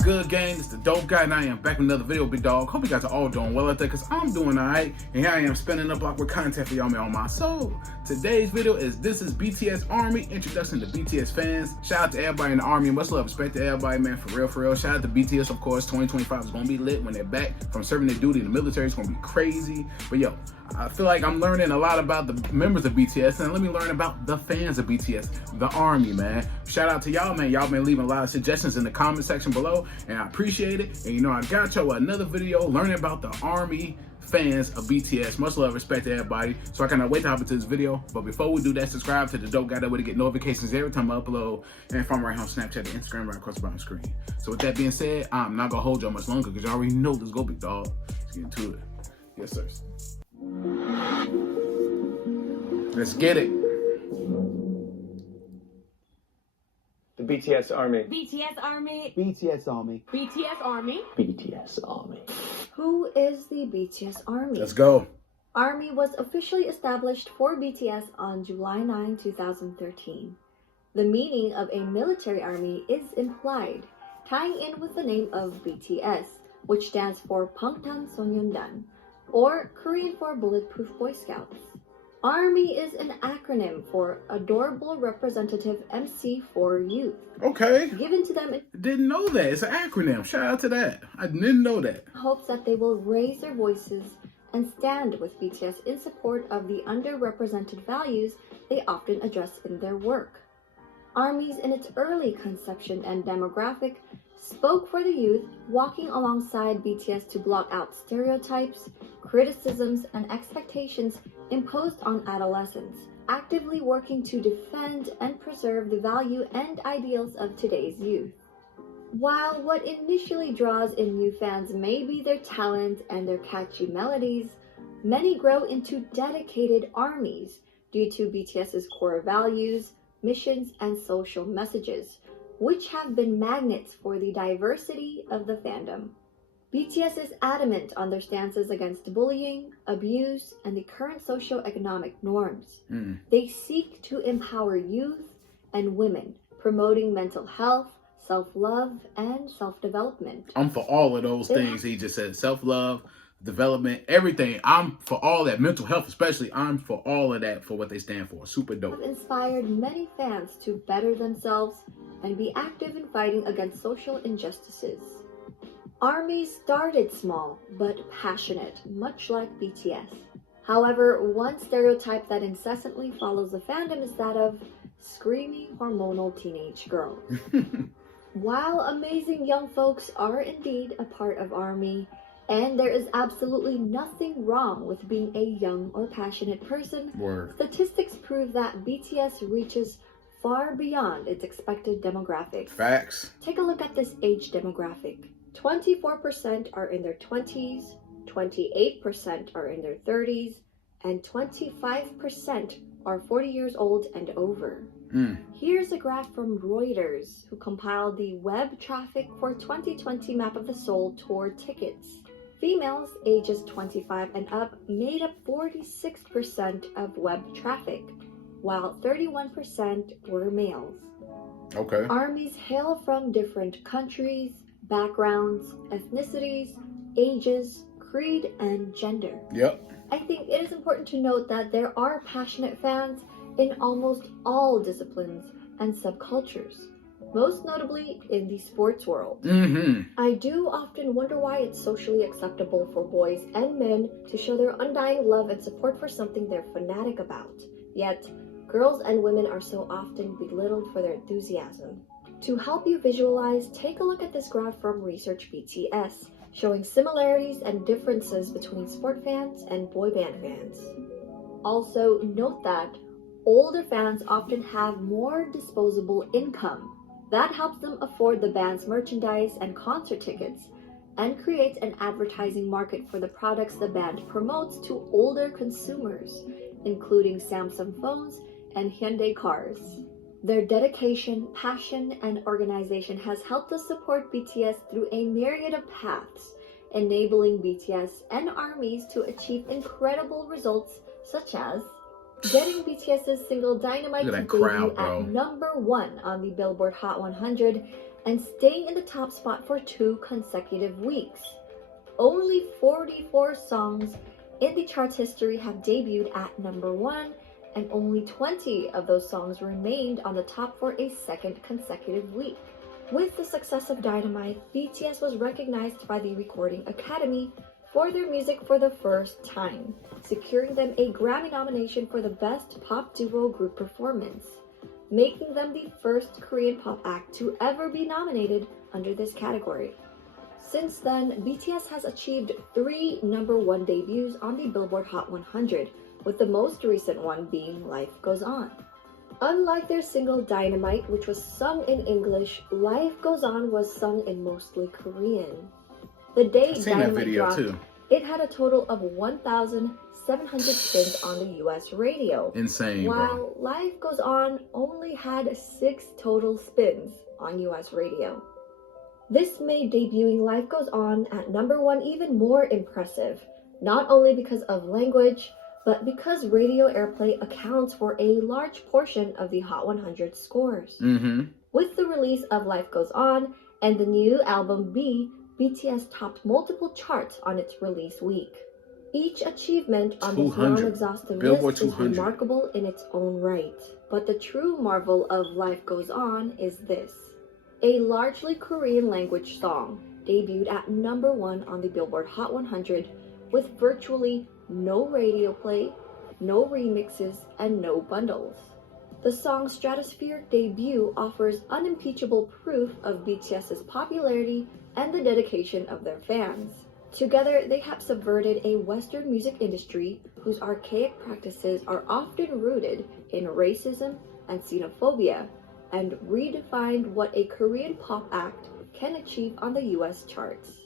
What's good, gang? It's the Dope Guy, and I am back with another video, big dog. Hope you guys are all doing well out there, because I'm doing alright. And here I am spinning the block with content for y'all, man, on my soul. Today's video is This is BTS Army, introduction to BTS fans. Shout out to everybody in the Army. Much love, respect to everybody, man, for real, for real. Shout out to BTS, of course. 2025 is going to be lit when they're back from serving their duty in the military. It's going to be crazy. But yo, I feel like I'm learning a lot about the members of BTS, and let me learn about the fans of BTS, the Army, man. Shout out to y'all, man. Y'all been leaving a lot of suggestions in the comment section below, and I appreciate it. And you know, I got y'all another video learning about the Army fans of BTS. Much love, respect to everybody. So I cannot wait to hop into this video. But before we do that, subscribe to the Dope Guy, that way to get notifications every time I upload. And if I'm right here on Snapchat and Instagram, right across the bottom screen. So with that being said, I'm not gonna hold y'all much longer, because y'all already know this go, big dog. Let's get into it. Yes, sir. Let's get it. The BTS Army. BTS Army. BTS Army. BTS Army. BTS Army. Who is the BTS Army? Let's go. Army was officially established for BTS on July 9, 2013. The meaning of a military army is implied, tying in with the name of BTS, which stands for Bangtan Sonyeondan, or Korean for Bulletproof Boy Scouts. Army is an acronym for Adorable Representative MC for Youth. Okay. Given to them in Didn't know that. It's an acronym. Shout out to that. I didn't know that. hopes that they will raise their voices and stand with BTS in support of the underrepresented values they often address in their work. Armies in its early conception and demographic spoke for the youth, walking alongside BTS to block out stereotypes, criticisms, and expectations imposed on adolescents, actively working to defend and preserve the value and ideals of today's youth. While what initially draws in new fans may be their talent and their catchy melodies, many grow into dedicated armies due to BTS's core values, missions, and social messages, which have been magnets for the diversity of the fandom. BTS is adamant on their stances against bullying, abuse, and the current socio-economic norms. They seek to empower youth and women, promoting mental health, self-love, and self-development. I'm for all of those things he just said. Self-love, development, everything. I'm for all that. Mental health especially. I'm for all of that, for what they stand for. Super dope. Have inspired many fans to better themselves and be active in fighting against social injustices. Army started small but passionate, much like BTS. However, one stereotype that incessantly follows the fandom is that of screaming hormonal teenage girls. While amazing young folks are indeed a part of Army, and there is absolutely nothing wrong with being a young or passionate person, Word. statistics prove that BTS reaches far beyond its expected demographic. Facts. Take a look at this age demographic. 24% are in their 20s, 28% are in their 30s, and 25% are 40 years old and over. Here's a graph from Reuters, who compiled the web traffic for 2020 Map of the Soul tour tickets. Females ages 25 and up made up 46% of web traffic, while 31% were males. Okay. Armies hail from different countries, backgrounds, ethnicities, ages, creed, and gender. Yep. I think it is important to note that there are passionate fans in almost all disciplines and subcultures, most notably in the sports world. I do often wonder why it's socially acceptable for boys and men to show their undying love and support for something they're fanatic about, yet girls and women are so often belittled for their enthusiasm. To help you visualize, take a look at this graph from Research BTS, showing similarities and differences between sport fans and boy band fans. Also, note that older fans often have more disposable income. That helps them afford the band's merchandise and concert tickets, and creates an advertising market for the products the band promotes to older consumers, including Samsung phones and Hyundai cars. Their dedication, passion, and organization has helped us support BTS through a myriad of paths, enabling BTS and armies to achieve incredible results such as getting BTS's single Dynamite Look to at that debut crowd, bro. at #1 on the Billboard Hot 100 and staying in the top spot for 2 consecutive weeks. Only 44 songs in the chart's history have debuted at #1, and only 20 of those songs remained on the top for a second consecutive week. With the success of Dynamite, BTS was recognized by the Recording Academy for their music for the first time, securing them a Grammy nomination for the Best Pop Duo Group Performance, making them the first Korean pop act to ever be nominated under this category. Since then, BTS has achieved 3 #1 debuts on the Billboard Hot 100, with the most recent one being Life Goes On. Unlike their single Dynamite, which was sung in English, Life Goes On was sung in mostly Korean. The day I've seen that Dynamite video dropped, too. it had a total of 1,700 spins on the US radio, Insane, bro. while Life Goes On only had 6 total spins on US radio. This made debuting Life Goes On at #1 even more impressive, not only because of language, but because radio airplay accounts for a large portion of the Hot 100 scores. With the release of Life Goes On and the new album B, BTS topped multiple charts on its release week. Each achievement on this 200. non-exhaustive Billboard list is 200. remarkable in its own right. But the true marvel of Life Goes On is this. A largely Korean language song debuted at #1 on the Billboard Hot 100 with virtually no radio play, no remixes, and no bundles. The song's stratospheric debut offers unimpeachable proof of BTS's popularity and the dedication of their fans. Together, they have subverted a Western music industry whose archaic practices are often rooted in racism and xenophobia, and redefined what a Korean pop act can achieve on the US charts.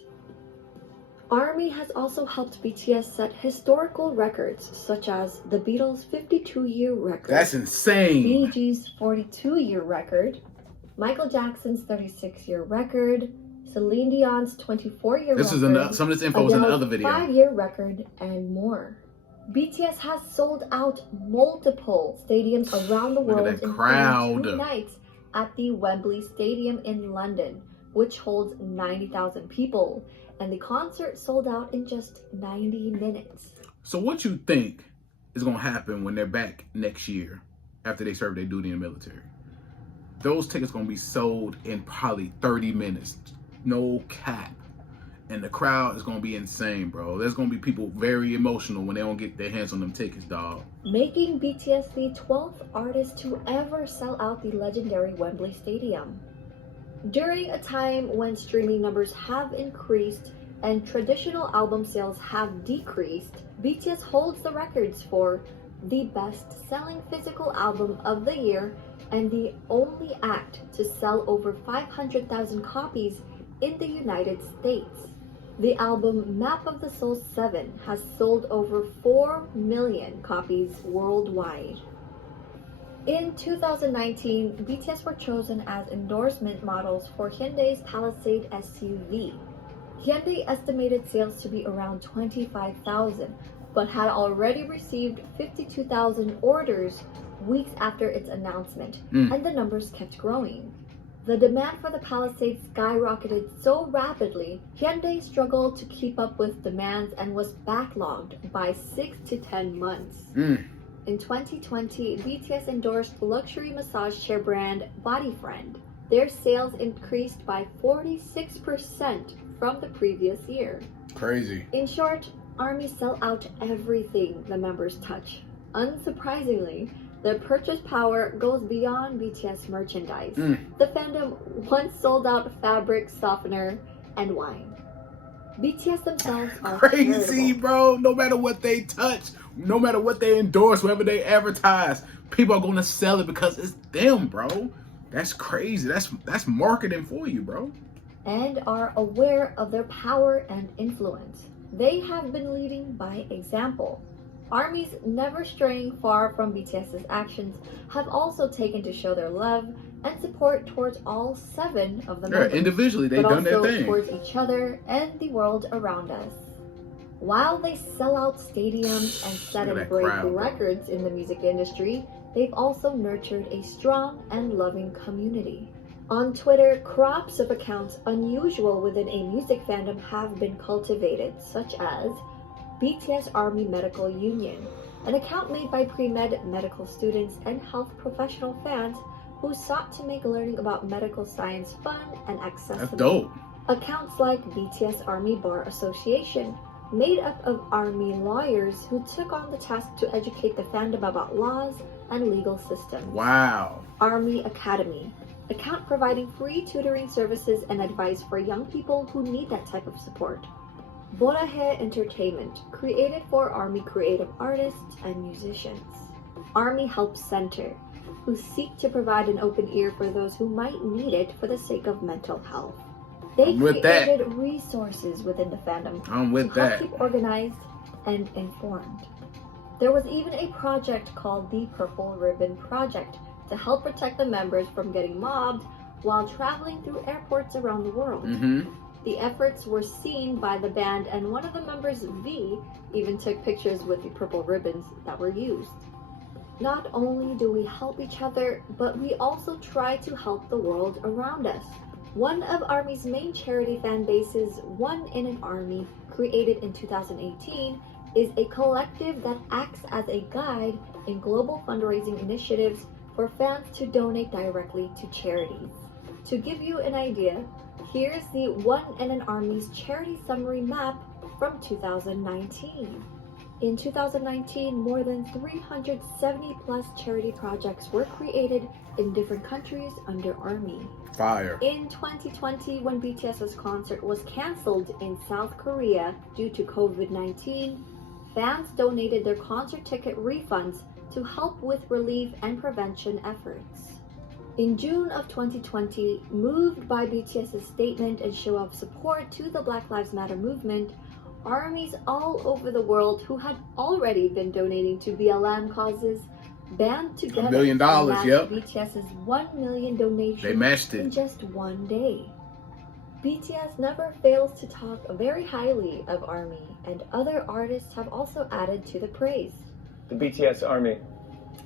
ARMY has also helped BTS set historical records such as the Beatles' 52-year record, That's insane. Bee Gees' 42-year record, Michael Jackson's 36-year record, Celine Dion's 24-year This record, is some of this info was in the other video. 5-year record, and more. BTS has sold out multiple stadiums around the Look at world, that including crowd. 2 nights at the Wembley Stadium in London, which holds 90,000 people, and the concert sold out in just 90 minutes. So what you think is going to happen when they're back next year after they serve their duty in the military? Those tickets going to be sold in probably 30 minutes. No cap. And the crowd is going to be insane, bro. There's going to be people very emotional when they don't get their hands on them tickets, dog. Making BTS the 12th artist to ever sell out the legendary Wembley Stadium. During a time when streaming numbers have increased and traditional album sales have decreased, BTS holds the records for the best-selling physical album of the year and the only act to sell over 500,000 copies in the United States. The album Map of the Soul 7 has sold over 4 million copies worldwide. In 2019, BTS were chosen as endorsement models for Hyundai's Palisade SUV. Hyundai estimated sales to be around 25,000, but had already received 52,000 orders weeks after its announcement, and the numbers kept growing. The demand for the Palisade skyrocketed so rapidly, Hyundai struggled to keep up with demands and was backlogged by 6 to 10 months. In 2020, BTS endorsed luxury massage chair brand Bodyfriend. Their sales increased by 46% from the previous year. Crazy. In short, ARMY sell out everything the members touch. Unsurprisingly, the purchase power goes beyond BTS merchandise. The fandom once sold out fabric softener and wine. BTS themselves are Crazy, charitable. bro. No matter what they touch, no matter what they endorse, whatever they advertise, people are going to sell it because it's them, bro. That's crazy. That's marketing for you, bro. And are aware of their power and influence. They have been leading by example. ARMYs never straying far from BTS's actions have also taken to show their love and support towards all 7 of the members, Individually, they've but done their also thing. towards each other and the world around us. While they sell out stadiums and set Look at and that break crowd, bro. records in the music industry, they've also nurtured a strong and loving community. On Twitter, crops of accounts unusual within a music fandom have been cultivated, such as BTS Army Medical Union, an account made by pre-med medical students and health professional fans who sought to make learning about medical science fun and accessible. That's dope. Accounts like BTS Army Bar Association, made up of Army lawyers who took on the task to educate the fandom about laws and legal systems. Wow. Army Academy, account providing free tutoring services and advice for young people who need that type of support. Borahe Entertainment, created for Army creative artists and musicians. Army Help Center, who seek to provide an open ear for those who might need it for the sake of mental health. They I'm with that. created resources within the fandom I'm with to help that. keep organized and informed. There was even a project called the Purple Ribbon Project to help protect the members from getting mobbed while traveling through airports around the world. Mm-hmm. The efforts were seen by the band, and one of the members, V, even took pictures with the purple ribbons that were used. Not only do we help each other, but we also try to help the world around us. One of Army's main charity fan bases, One in an Army, created in 2018, is a collective that acts as a guide in global fundraising initiatives for fans to donate directly to charities. To give you an idea, here's the One in an Army's charity summary map from 2019. In 2019, more than 370 plus charity projects were created in different countries under Army. Fire. In 2020, when BTS's concert was cancelled in South Korea due to COVID-19, fans donated their concert ticket refunds to help with relief and prevention efforts. In June of 2020, moved by BTS's statement and show of support to the Black Lives Matter movement, armies all over the world who had already been donating to BLM causes band together $1 million, and matched yep. BTS's 1 million donation They matched in it. just one day. BTS never fails to talk very highly of ARMY, and other artists have also added to the praise. The BTS Army.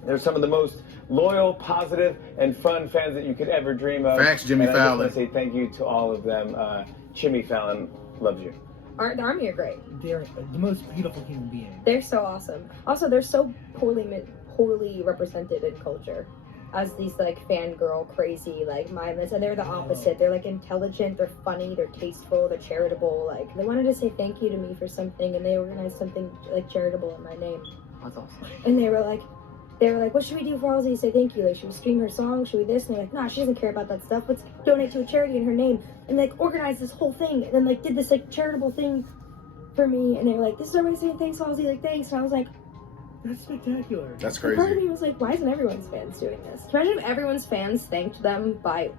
They're some of the most loyal, positive, and fun fans that you could ever dream of. Facts, Jimmy and I just Fallon. want to say thank you to all of them. Jimmy Fallon loves you. The Army are great. They're the most beautiful human beings. They're so awesome. Also, they're so poorly represented in culture as these like fangirl crazy like mindless, and they're the opposite. They're like intelligent, they're funny, they're tasteful, they're charitable. Like they wanted to say thank you to me for something, and they organized something like charitable in my name. That's awesome. And they were like, what should we do for Halsey to say thank you? Like, should we stream her song? Should we this? And they're like, nah, she doesn't care about that stuff. Let's donate to a charity in her name. And like organize this whole thing, and then like did this like charitable thing for me. And they were like, this is our way of saying thanks, Halsey. Like, thanks. And I was like, That's spectacular. That's part of crazy. me was like, why isn't everyone's fans doing this? Imagine if everyone's fans thanked them by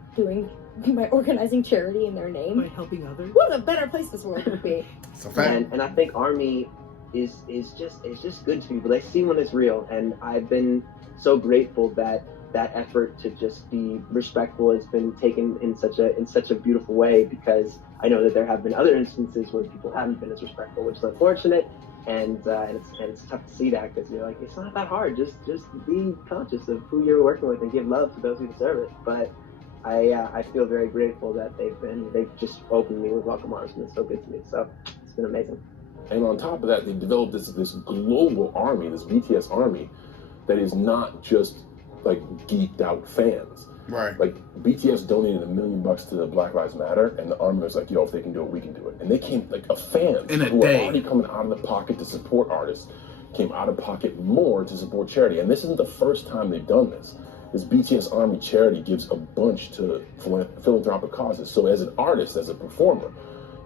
organizing charity in their By name. helping others. What a better place this world would be. It's a fact. And I think Army is just good to people. They see when it's real, and I've been so grateful that that effort to just be respectful has been taken in such a beautiful way, because I know that there have been other instances where people haven't been as respectful, which is unfortunate, and it's tough to see that, because you're like, it's not that hard, just be conscious of who you're working with and give love to those who deserve it. But I feel very grateful that they've just opened me with welcome arms, and it's so good to me. So it's been amazing. And on top of that, they developed this global army, this BTS army, that is not just like geeked out fans. Right. Like BTS donated $1 million to the Black Lives Matter, and the army was like, yo, if they can do it, we can do it. And they came like a fan In a who day. were already coming out of the pocket to support artists, came out of pocket more to support charity. And this isn't the first time they've done this. This BTS Army charity gives a bunch to philanthropic causes. So as an artist, as a performer,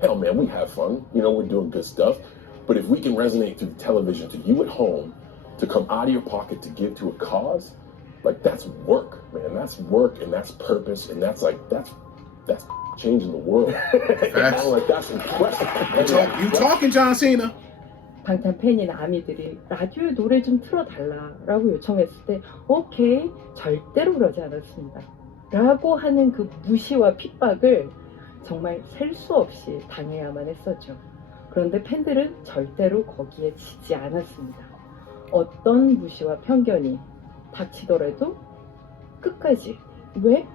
hell man, we have fun. You know, we're doing good stuff. But if we can resonate through television to you at home, to come out of your pocket to give to a cause, like that's work, man. That's work, and that's purpose, and that's changing the world. Facts. Like that's impressive. You talking, John Cena? 방탄 팬이나 아미들이 라디오에 노래 좀 틀어달라라고 요청했을 때 오케이, 절대로 그러지 않았습니다 라고 하는 그 무시와 핍박을 정말 셀 수 없이 당해야만 했었죠. 그런데 팬들은 절대로 거기에 지지 않았습니다. 어떤 무시와 편견이 닥치더라도 끝까지. 왜?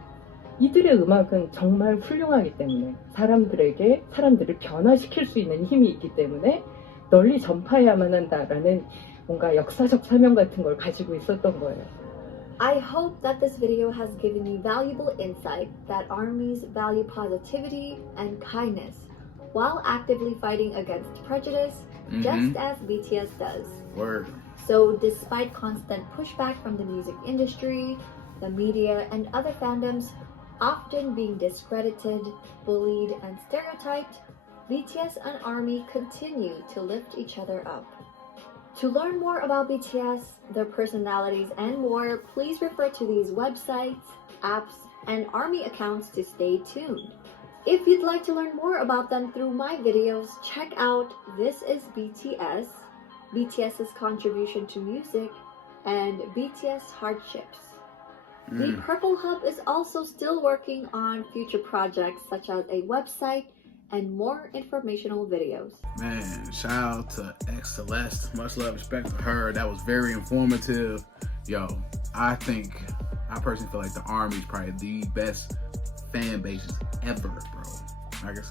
이들의 음악은 정말 훌륭하기 때문에, 사람들을 변화시킬 수 있는 힘이 있기 때문에 널리 전파해야만 한다라는 뭔가 역사적 사명 같은 걸 가지고 있었던 거예요. I hope that this video has given you valuable insight that ARMYs value positivity and kindness while actively fighting against prejudice, just as BTS does. Word. So despite constant pushback from the music industry, the media, and other fandoms often being discredited, bullied, and stereotyped, BTS and ARMY continue to lift each other up. To learn more about BTS, their personalities, and more, please refer to these websites, apps, and ARMY accounts to stay tuned. If you'd like to learn more about them through my videos, check out This is BTS, BTS's contribution to music, and BTS Hardships. The Purple Hub is also still working on future projects such as a website and more informational videos. Man, shout out to X Celeste. Much love, respect for her. That was very informative. Yo, I personally feel like the ARMY is probably the best fan bases ever, bro. I guess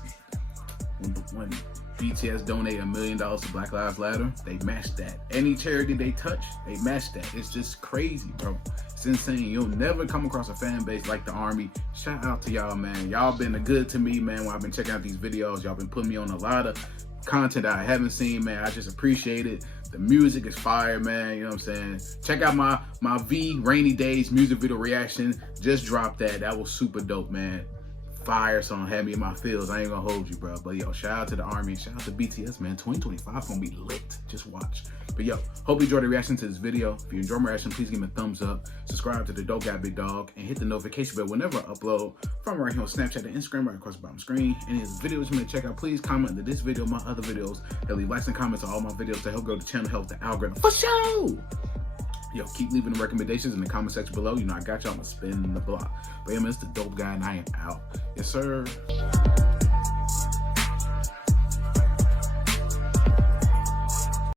when BTS donated $1 million to Black Lives Matter, they matched that. Any charity they touch, they match that. It's just crazy, bro. It's insane. You'll never come across a fan base like the ARMY. Shout out to y'all, man. Y'all been good to me, man, while I've been checking out these videos. Y'all been putting me on a lot of content that I haven't seen, man. I just appreciate it. The music is fire, man. You know what I'm saying? Check out my V Rainy Days music video reaction. Just dropped that. That was super dope, man. Fire song, had me in my feels. I ain't gonna hold you, bro. But yo, shout out to the ARMY, shout out to BTS, man. 2025 gonna be lit. Just watch. But yo, hope you enjoyed the reaction to this video. If you enjoyed my reaction, please give me a thumbs up. Subscribe to the Dope Guy Big Dog and hit the notification bell whenever I upload. From right here on Snapchat and Instagram, right across the bottom screen. Any of the videos you may check out, please comment under this video, my other videos, and leave likes and comments on all my videos to help grow the channel, help the algorithm. For sure! Yo, keep leaving the recommendations in the comment section below. You know, I got y'all. I'm gonna spin the block. But yeah, man, it's the Dope Guy, and I am out. Yes, sir.